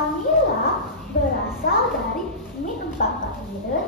Camilla berasal dari Min 4 Air.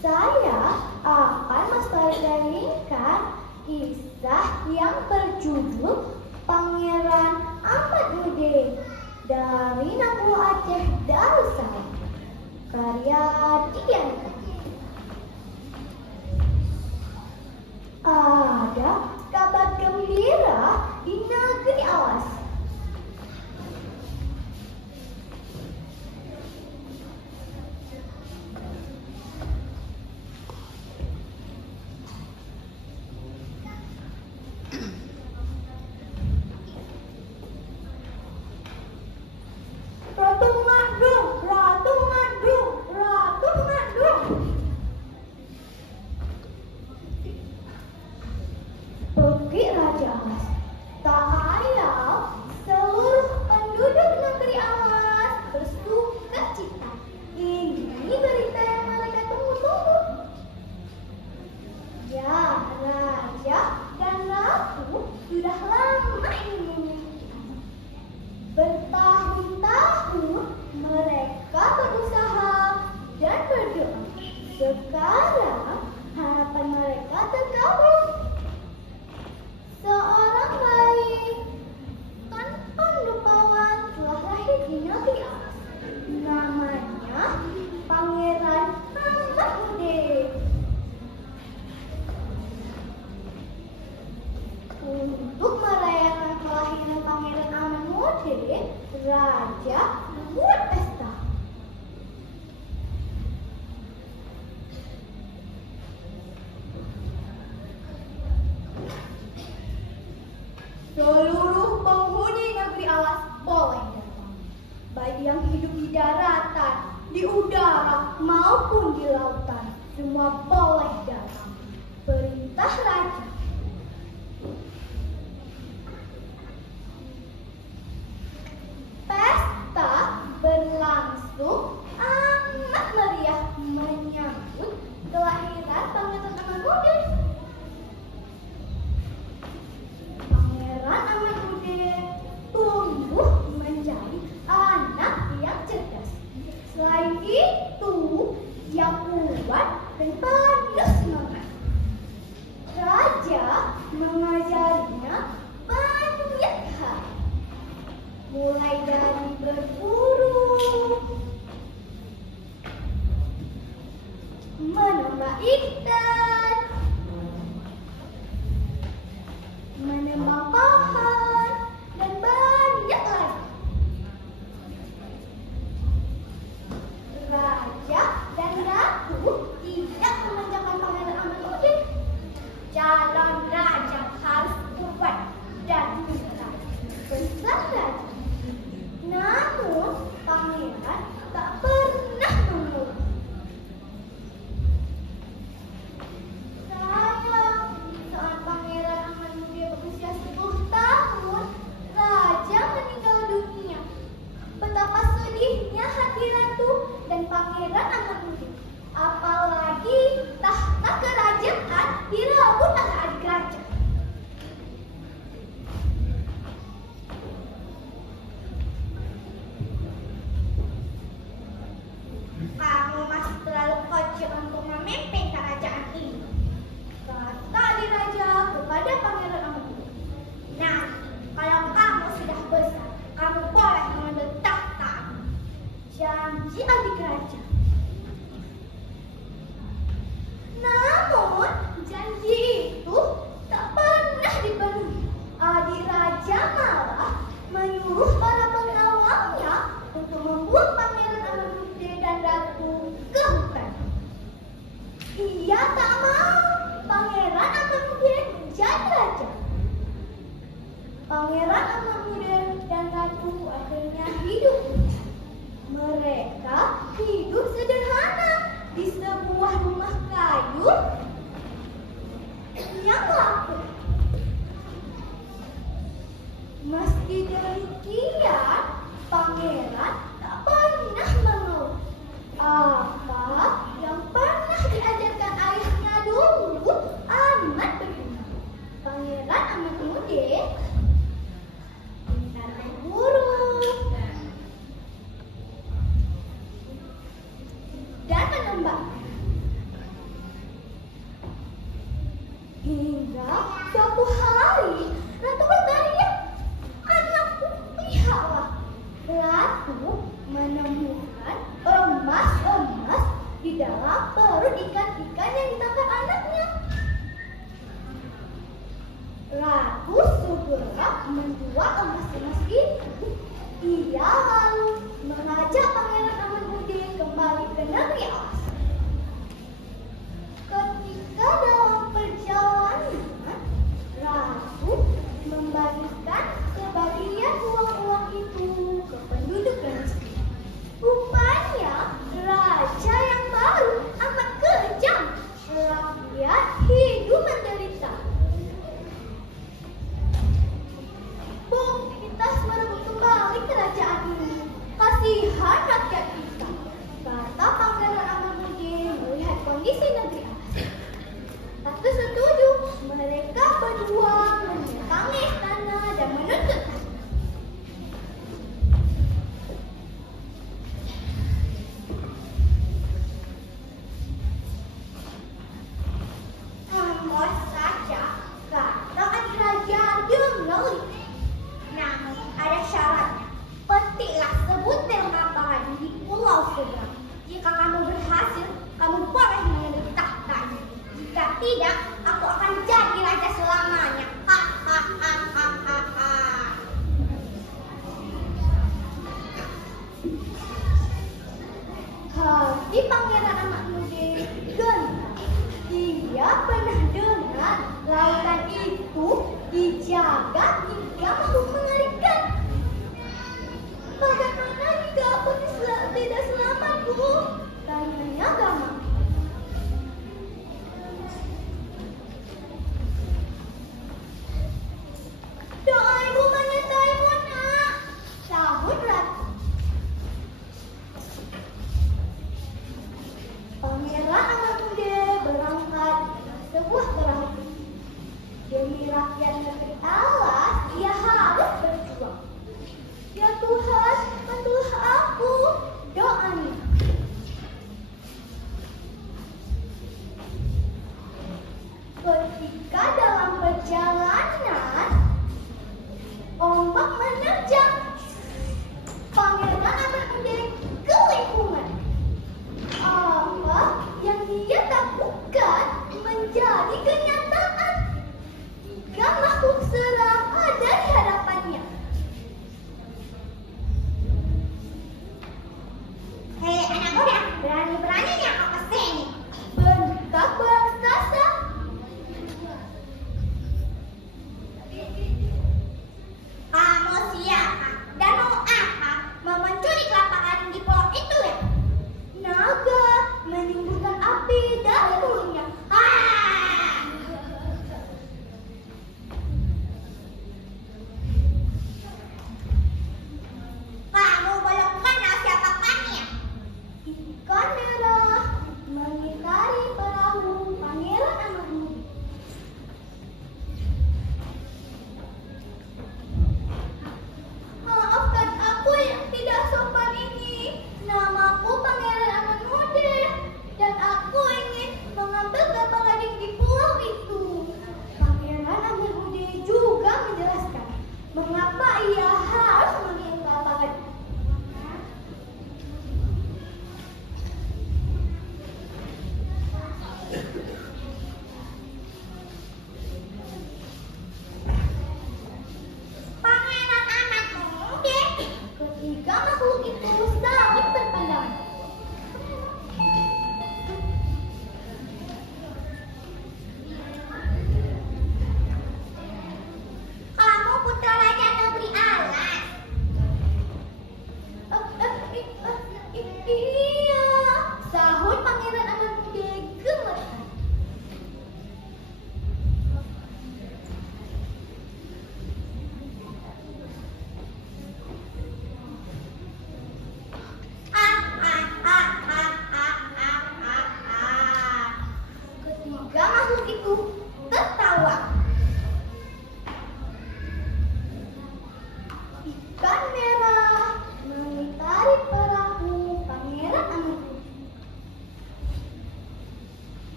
Saya akan menceritakan kisah yang berjudul Pangeran Ahmad Mudin dari Nagru Aceh Darussalam, karya Dian. Ada kabar gembira di negeri awas. Bertahun-tahun mereka berusaha dan berdoa. Sekarang harapan mereka terkabul. Seorang bayi tanpa rupawan telah lahir di negeri awas. Namanya Pangeran Ahmad Mudin. Untuk merayakan kelahiran Pangeran Ahmad Mudin, Raja membuat pesta. Seluruh penghuni negeri awas boleh datang, baik yang hidup di daratan, di udara, maupun di lautan. Semua boleh datang. Perintah Raja. Pesta berlangsung amat meriah menyambut kelahiran Pangeran Ahmad Mudin. Pangeran Ahmad Mudin tumbuh menjadi anak yang cerdas. Selain itu, dia kuat dan penuh semangat. Raja mengajarinya banyak hal, mulai dari berburu, menambah ikan, menembak pohon, dan banyak lagi. Raja dan ratu tidak memanjakan Pangeran Ahmad Mudin. Calon raja harus kuat dan pintar, pesan raja. Namun pangeran tak pernah mengeluh. Sayang, saat Pangeran Ahmad Mudin berusia 10 tahun, raja meninggal dunia. Betapa sedihnya hati ratu dan Pangeran Ahmad Mudin. Apalagi tahta kerajaan direbut adik-adik raja. Kamu masih terlalu kecil untuk memimpin kerajaan ini, kata adik raja kepada Pangeran Ahmad Mudin. Nah, kalau kamu sudah besar, kamu boleh mengambil tahta. Janji adik raja. Namun janji itu tak pernah dipenuhi. Adik raja malah menyuruh para pengawalnya untuk membuat Pangeran Ahmad Mudin dan ratu ke hutan. Ia tak mau Pangeran Ahmad Mudin menjadi raja. Pangeran Ahmad Mudin dan ratu akhirnya hidup. Mereka hidup sederhana di sebuah rumah kayu yang lapuk. Meski demikian, pangeran tak pernah mengeluh. Apa yang pernah diajarkan ayahnya dulu amat berguna. Pangeran Ahmad Mudin pintar berburu, dalam perut ikan-ikan yang ditangkap anaknya. Ratu segera menjual emas-emas itu. Ia lalu mengajak Pangeran Amadudin kembali ke negeri alas. Ketika dalam perjalanan, Ratu membagikan sebagian uang-uang itu ke penduduk dan miskin. Rupanya raja yang baru amat kejam. Rakyat hidup menderita. Bu, kita harus merebut kembali kerajaan ini. Kasihan rakyat kita, kata Pangeran Amadudin melihat kondisi negeri alas. Ratu setuju. Mereka berdua mendatangi istana dan menuntut Amos saja, kata adik raja dengar. Namun ada syaratnya. Petiklah sebutir mata lagi di pulau seberang. Jika kamu berhasil, kamu boleh mengambil tahta ini. Jika tidak, aku akan jadi raja selamanya. Hati Pangeran Amadudin gentar. Dia pernah dengar lautan itu dijaga hingga makhluk mengerikan. Bagaimana jika aku tidak selamat, Bu? Tanyanya Gama. Doa ibu menyertaimu, nak, sahut Ratu. Pangeran Amadudin berangkat dengan sebuah perahu. Demi rakyat negeri alas, ia harus berjuang. Ya Tuhan, bantu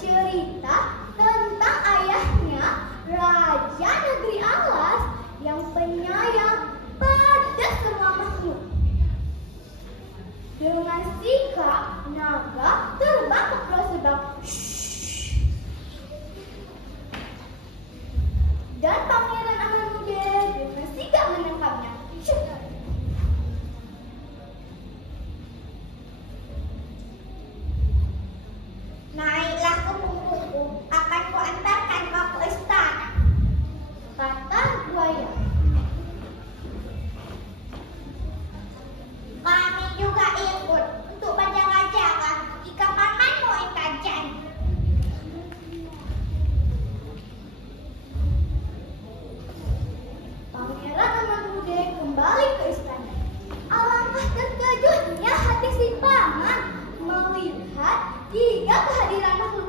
cerita tentang ayahnya, Raja Negeri Alas yang penyayang pada semua makhluk. Dengan sikap naga terbang ke pulau Sebang. Dan Pangeran Amanudel dengan sigap menangkapnya. Naiklah ke punggungku, akan kuantarkan kau ke istana, kata buaya. Kami juga ikut untuk menjaga-jaga jika pamanmu ingkar janji. Pangeran Amanudel kembali ke istana. Alangkah terkejutnya hati si paman melihat 3 kehadiran makhluk